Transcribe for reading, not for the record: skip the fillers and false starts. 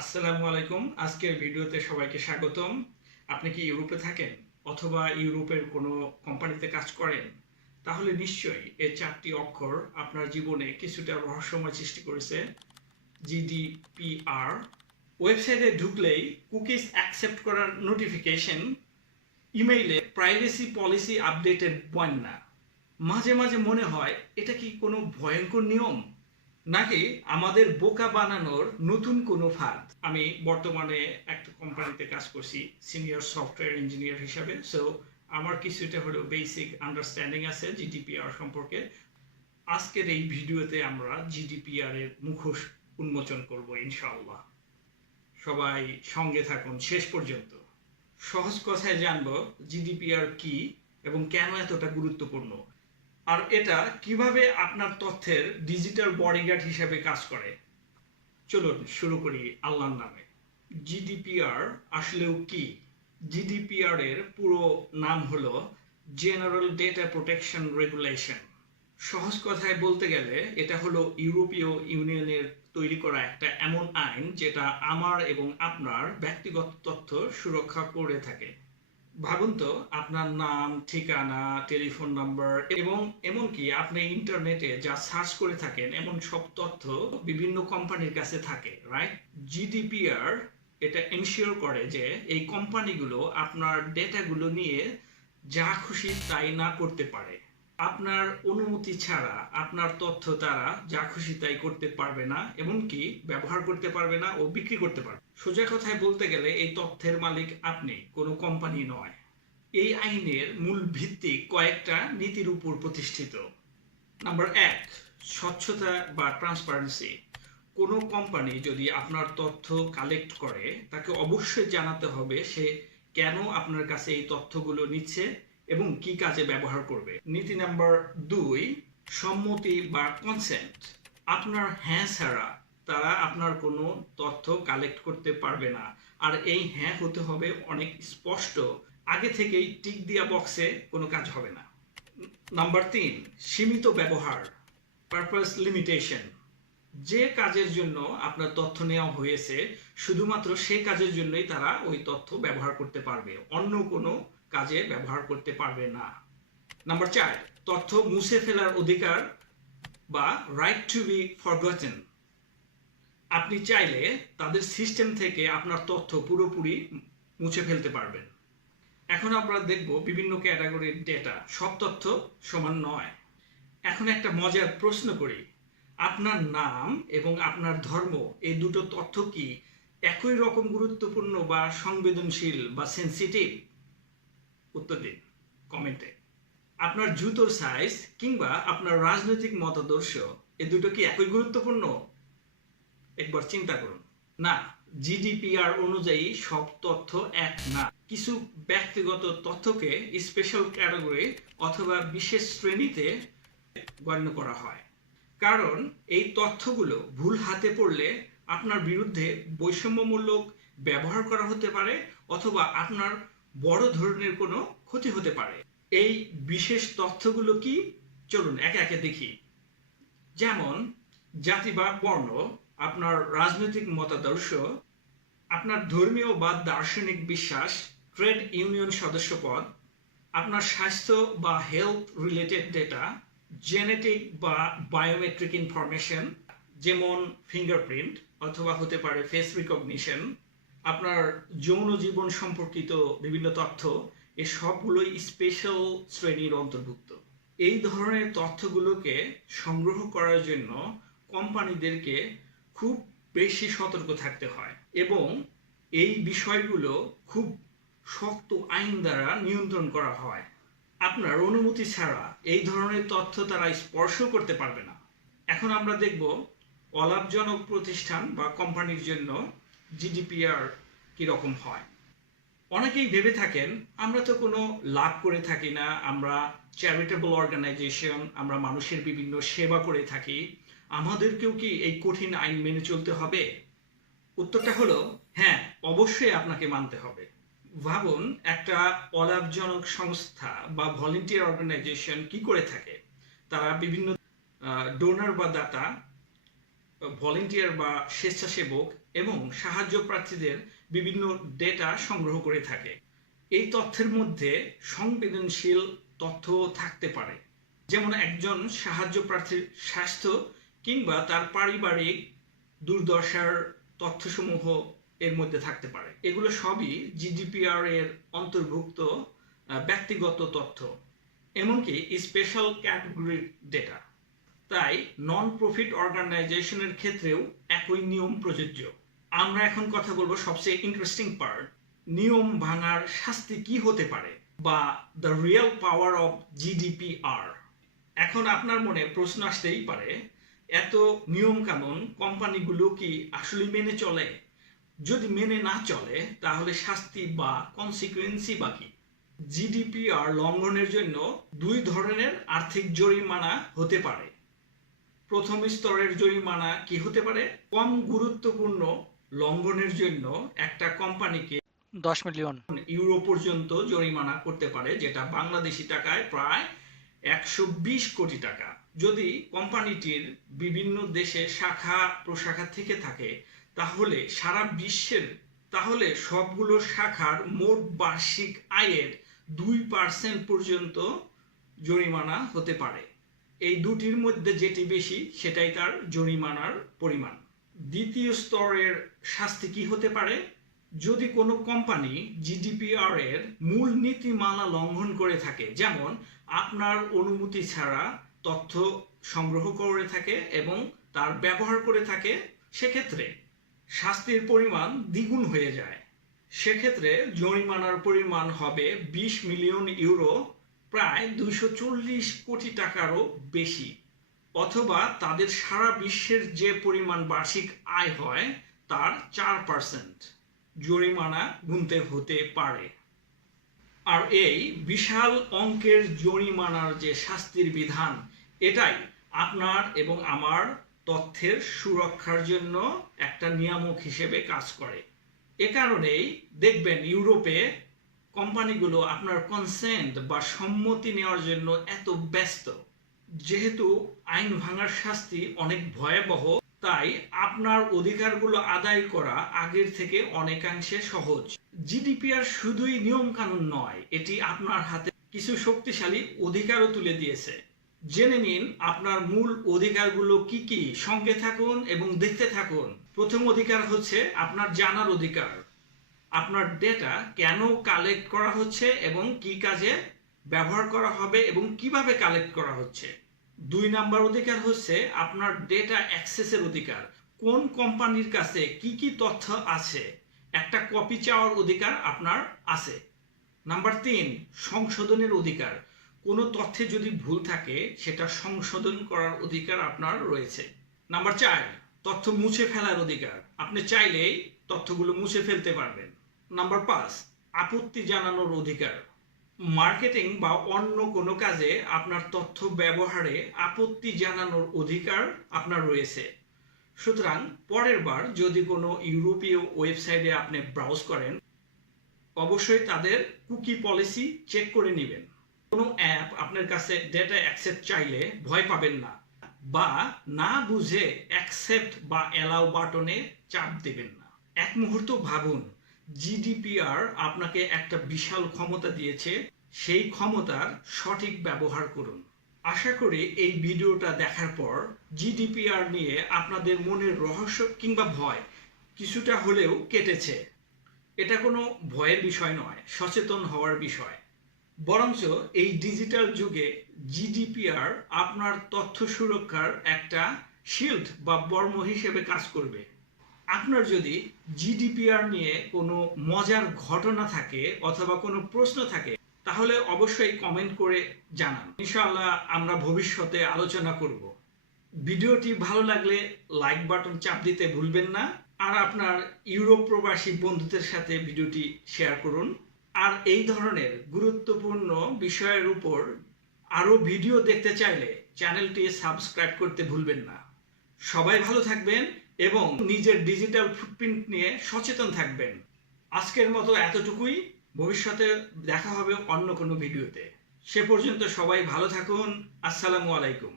আসসালামু আলাইকুম। আজকের ভিডিওতে সবাইকে স্বাগতম। আপনি কি ইউরোপে থাকেন অথবা ইউরোপের কোনো কোম্পানিতে কাজ করেন? তাহলে নিশ্চয়ই এই 4টি অক্ষর আপনার জীবনে কিছুটা রহস্যময় সৃষ্টি করেছে। জিডিপিআর। ওয়েবসাইটে ঢুকলেই কুকিজ অ্যাকসেপ্ট করার নোটিফিকেশন, ইমেইলে প্রাইভেসি পলিসি আপডেটের বন্যা। মাঝে মাঝে মনে হয় এটা কি কোনো ভয়ঙ্কর নিয়ম, নাকি আমাদের বোকা বানানোর নতুন কোনো ফাঁদ। আমি বর্তমানে একটা কোম্পানিতে কাজ করছি সিনিয়র সফটওয়্যার ইঞ্জিনিয়ার হিসাবে। সো আমার কিছুটা হলো বেসিক আন্ডারস্ট্যান্ডিং আছে জিডিপিআর সম্পর্কে। আজকের এই ভিডিওতে আমরা জিডিপিআর এর মুখোশ উন্মোচন করব ইনশাআল্লাহ। সবাই সঙ্গে থাকুন শেষ পর্যন্ত। সহজ কথায় জানবো জিডিপিআর কি এবং কেন এতটা গুরুত্বপূর্ণ, আর এটা কিভাবে আপনার তথ্যের ডিজিটাল বডিগার্ড হিসেবে কাজ করে। চলুন শুরু করি আল্লাহর নামে। জিডিপিআর আসলেও কি? জিডিপিআর এর পুরো নাম হলো জেনারেল ডেটা প্রোটেকশন রেগুলেশন। সহজ কথায় বলতে গেলে এটা হলো ইউরোপীয় ইউনিয়নের তৈরি করা একটা এমন আইন যেটা আমার এবং আপনার ব্যক্তিগত তথ্য সুরক্ষা করে থাকে। ভাবুন তো, আপনার নাম, ঠিকানা, টেলিফোন নাম্বার এবং এমনকি আপনি ইন্টারনেটে যা সার্চ করে থাকেন এমন সব তথ্য বিভিন্ন কোম্পানির কাছে থাকে, রাইট? জিডিপিআর এটা এনশিওর করে যে এই কোম্পানিগুলো আপনার ডেটাগুলো নিয়ে যা খুশি তাই না করতে পারে। আপনার অনুমতি ছাড়া আপনার তথ্য তারা যা খুশি তাই করতে পারবে না, এমনকি ব্যবহার করতে পারবে না ও বিক্রি করতে পারবে। সোজা কথায় বলতে গেলে এই তথ্যের মালিক আপনি, কোনো কোম্পানি নয়। এই আইনের মূল ভিত্তি কয়েকটা নীতির উপর প্রতিষ্ঠিত। নাম্বার 1, স্বচ্ছতা বা ট্রান্সপারেন্সি। কোনো কোম্পানি যদি আপনার তথ্য কালেক্ট করে তাকে অবশ্যই জানাতে হবে সে কেন আপনার কাছে এই তথ্যগুলো নিচ্ছে এবং কি কাজে ব্যবহার করবে। নীতি নাম্বার 2, সম্মতি বা কনসেন্ট। আপনার হ্যাঁ ছাড়া তারা আপনার কোনো তথ্য কালেক্ট করতে পারবে না, আর এই হ্যাঁ হতে হবে অনেক স্পষ্ট। আগে থেকেই টিক দিয়া বক্সে কোনো কাজ হবে না। নাম্বার 3, সীমিত ব্যবহার, পারপাস লিমিটেশন। যে কাজের জন্য আপনার তথ্য নেওয়া হয়েছে শুধুমাত্র সেই কাজের জন্যই তারা ওই তথ্য ব্যবহার করতে পারবে, অন্য কোনো কাজে ব্যবহার করতে পারবে না। নাম্বার 4, তথ্য মুছে ফেলার অধিকার বা রাইট টু বি ফরগটেন। আপনি চাইলে তাদের সিস্টেম থেকে আপনার তথ্য পুরোপুরি মুছে ফেলতে পারবেন। এখন আমরা দেখব বিভিন্ন ক্যাটাগরির ডেটা। সব তথ্য সমান নয়। এখন একটা মজার প্রশ্ন করি, আপনার নাম এবং আপনার ধর্ম এই দুটো তথ্য কি একই রকম গুরুত্বপূর্ণ বা সংবেদনশীল বা সেন্সিটিভ? উত্তর দিন কমেন্টে। আপনার জুতোর সাইজ কিংবা আপনার রাজনৈতিক মতাদর্শ এই দুটো কি একই গুরুত্বপূর্ণ? একবার চিন্তা করুন। না, জিডিপিআর অনুযায়ী সব তথ্য এক না। কিছু ব্যক্তিগত তথ্যকে স্পেশাল ক্যাটাগরি অথবা বিশেষ শ্রেণীতে গণ্য করা হয়, কারণ এই তথ্যগুলো ভুল হাতে পড়লে আপনার বিরুদ্ধে বৈষম্যমূলক ব্যবহার করা হতে পারে অথবা আপনার বড় ধরনের কোনো ক্ষতি হতে পারে। এই বিশেষ তথ্যগুলো কি? চলুন একে একে দেখি। যেমন জাতি বা বর্ণ, আপনার রাজনৈতিক মতাদর্শ, আপনার ধর্মীয় বা দার্শনিক বিশ্বাস, ট্রেড ইউনিয়ন সদস্যপদ, আপনার স্বাস্থ্য বা হেলথ রিলেটেড ডেটা, জেনেটিক বা বায়োমেট্রিক ইনফরমেশন যেমন ফিঙ্গারপ্রিন্ট অথবা হতে পারে ফেস রিকগনিশন, আপনার যৌন জীবন সম্পর্কিত বিভিন্ন তথ্য, এ সবগুলোই স্পেশাল শ্রেণীর অন্তর্ভুক্ত। এই ধরনের তথ্যগুলোকে সংগ্রহ করার জন্য কোম্পানিদেরকে খুব বেশি সতর্ক থাকতে হয় এবং এই বিষয়গুলো খুব শক্ত আইন দ্বারা নিয়ন্ত্রণ করা হয়। আপনার অনুমতি ছাড়া এই ধরনের তথ্য তারা স্পর্শ করতে পারবে না। এখন আমরা দেখব অলাভজনক প্রতিষ্ঠান বা কোম্পানির জন্য জিডিপিআর কিরকম হয়। অনেকেই ভেবে থাকেন আমরা তো কোনো লাভ করে থাকি না, আমরা চ্যারিটেবল অর্গানাইজেশন, আমরা মানুষের বিভিন্ন সেবা করে থাকি, আমাদেরকেও কি এই কঠিন আইন মেনে চলতে হবে? উত্তরটা হলো হ্যাঁ, অবশ্যই আপনাকে মানতে হবে। ভাবুন একটা অলাভজনক সংস্থা বা ভলেন্টিয়ার অর্গানাইজেশন কি করে থাকে। তারা বিভিন্ন ডোনার বা দাতা, ভলেন্টিয়ার বা স্বেচ্ছাসেবক এবং সাহায্য প্রার্থীদের বিভিন্ন ডেটা সংগ্রহ করে থাকে। এই তথ্যের মধ্যে সংবেদনশীল তথ্য থাকতে পারে, যেমন একজন সাহায্য প্রার্থীর স্বাস্থ্য কিংবা তার পারিবারিক দুর্দশার তথ্যসমূহ এর মধ্যে থাকতে পারে। এগুলো সবই জিডিপিআর এর অন্তর্ভুক্ত ব্যক্তিগত তথ্য, এমনকি স্পেশাল ক্যাটাগরির ডেটা। তাই নন প্রফিট অর্গানাইজেশনের ক্ষেত্রেও একই নিয়ম প্রযোজ্য। আমরা এখন কথা বলবো সবচেয়ে ইন্টারেস্টিং পার্ট, নিয়ম ভাঙার শাস্তি কি হতে পারে, বা the real power of GDPR. এখন আপনার মনে প্রশ্ন আসতেই পারে, এত নিয়ম কানুন কোম্পানিগুলো কি আসলে মেনে চলে? যদি মেনে না চলে তাহলে শাস্তি বা কনসিকুয়েন্সি বা কি? জিডিপিআর লঙ্ঘনের জন্য দুই ধরনের আর্থিক জরিমানা হতে পারে। প্রথম স্তরের জরিমানা কি হতে পারে? কম গুরুত্বপূর্ণ লঙ্ঘনের জন্য একটা কোম্পানিকে 10 মিলিয়ন ইউরো পর্যন্ত জরিমানা করতে পারে, যেটা বাংলাদেশি টাকায় প্রায় 120 কোটি টাকা। যদি কোম্পানিটির বিভিন্ন দেশে শাখা প্রশাখা থেকে থাকে তাহলে সারা বিশ্বের সবগুলো শাখার মোট বার্ষিক আয়ের 2% পর্যন্ত জরিমানা হতে পারে। এই দুটির মধ্যে যেটি বেশি সেটাই তার জরিমানার পরিমাণ। দ্বিতীয় স্তরের শাস্তি কি হতে পারে? যদি কোনো কোম্পানি জিডিপিআর এর মূল নীতিমালা লঙ্ঘন করে থাকে, যেমন আপনার অনুমতি ছাড়া তথ্য সংগ্রহ করে থাকে এবং তার ব্যবহার করে থাকে, সেক্ষেত্রে শাস্তির পরিমাণ দ্বিগুণ হয়ে যায়। সেক্ষেত্রে জরিমানার পরিমাণ হবে 20 মিলিয়ন ইউরো, প্রায় 240 কোটি টাকারও বেশি, অথবা তাদের সারা বিশ্বের যে পরিমাণ বার্ষিক আয় হয় তার 4% জরিমানা গুনতে হতে পারে। আর এই বিশাল অঙ্কের জরিমানার যে শাস্তির বিধান, এটাই আপনার এবং আমার তথ্যের সুরক্ষার জন্য একটা নিয়ামক হিসেবে কাজ করে। এ কারণেই দেখবেন ইউরোপে কোম্পানিগুলো আপনার কনসেন্ট বা সম্মতি নেওয়ার জন্য এত ব্যস্ত। যেহেতু আইন ভাঙার শাস্তি অনেক ভয়াবহ, তাই আপনার অধিকারগুলো আদায় করা আগের থেকে অনেকাংশে সহজ। জিডিপিআর শুধুই নিয়ম কানুন নয়, এটি আপনার হাতে কিছু শক্তিশালী অধিকারও তুলে দিয়েছে। জেনে নিন আপনার মূল অধিকারগুলো কি কি। সঙ্গে থাকুন এবং দেখতে থাকুন। প্রথম অধিকার হচ্ছে আপনার জানার অধিকার। আপনার ডেটা কেন কালেক্ট করা হচ্ছে এবং কি কাজে ব্যবহার করা হবে এবং কিভাবে কালেক্ট করা হচ্ছে। 2 নাম্বার অধিকার হচ্ছে আপনার ডেটা অ্যাক্সেসের অধিকার। কোন কোম্পানির কাছে কি কি তথ্য আছে, একটা কপি চাওয়ার অধিকার আপনার আছে। নাম্বার 3, সংশোধনের অধিকার। কোনো তথ্যে যদি ভুল থাকে সেটা সংশোধন করার অধিকার আপনার রয়েছে। নাম্বার 4, তথ্য মুছে ফেলার অধিকার। আপনি চাইলেই তথ্যগুলো মুছে ফেলতে পারবেন। নাম্বার 5, আপত্তি জানানোর অধিকার। মার্কেটিং বা অন্য কোনো কাজে আপনার তথ্য ব্যবহারে আপত্তি জানানোর অধিকার আপনার রয়েছে। সুতরাং পরের বার যদি কোনো ইউরোপীয় ওয়েবসাইটে আপনি ব্রাউজ করেন, অবশ্যই তাদের কুকি পলিসি চেক করে নেবেন। কোনো অ্যাপ আপনার কাছে ডেটা অ্যাকসেপ্ট চাইলে ভয় পাবেন না, বা না বুঝে অ্যাকসেপ্ট বা অ্যালাউ বাটনে চাপ দেবেন না। এক মুহূর্ত ভাবুন, জিডিপিআর আপনাকে একটা বিশাল ক্ষমতা দিয়েছে, সেই ক্ষমতার সঠিক ব্যবহার করুন। আশা করি এই ভিডিওটা দেখার পর জিডিপিআর নিয়ে আপনাদের মনের রহস্য কিংবা ভয় কিছুটা হলেও কেটেছে। এটা কোনো ভয়ের বিষয় নয়, সচেতন হওয়ার বিষয়। বরঞ্চ এই ডিজিটাল যুগে জিডিপিআর আপনার তথ্য সুরক্ষার একটা শিল্ড বা বর্ম হিসেবে কাজ করবে। আপনার যদি জিডিপিআর নিয়ে কোনো মজার ঘটনা থাকে অথবা কোনো প্রশ্ন থাকে তাহলে অবশ্যই কমেন্ট করে জানান। ইনশাআল্লাহ আমরা ভবিষ্যতে আলোচনা করব। ভিডিওটি ভালো লাগলে লাইক বাটন চাপ দিতে ভুলবেন না, আর আপনার ইউরোপ প্রবাসী বন্ধুদের সাথে ভিডিওটি শেয়ার করুন। আর এই ধরনের গুরুত্বপূর্ণ বিষয়ের উপর আরও ভিডিও দেখতে চাইলে চ্যানেলটি সাবস্ক্রাইব করতে ভুলবেন না। সবাই ভালো থাকবেন এবং নিজের ডিজিটাল ফুটপ্রিন্ট নিয়ে সচেতন থাকবেন। আজকের মতো এতটুকুই। ভবিষ্যতে দেখা হবে অন্য কোনো ভিডিওতে। সে পর্যন্ত সবাই ভালো থাকুন। আসসালামু আলাইকুম।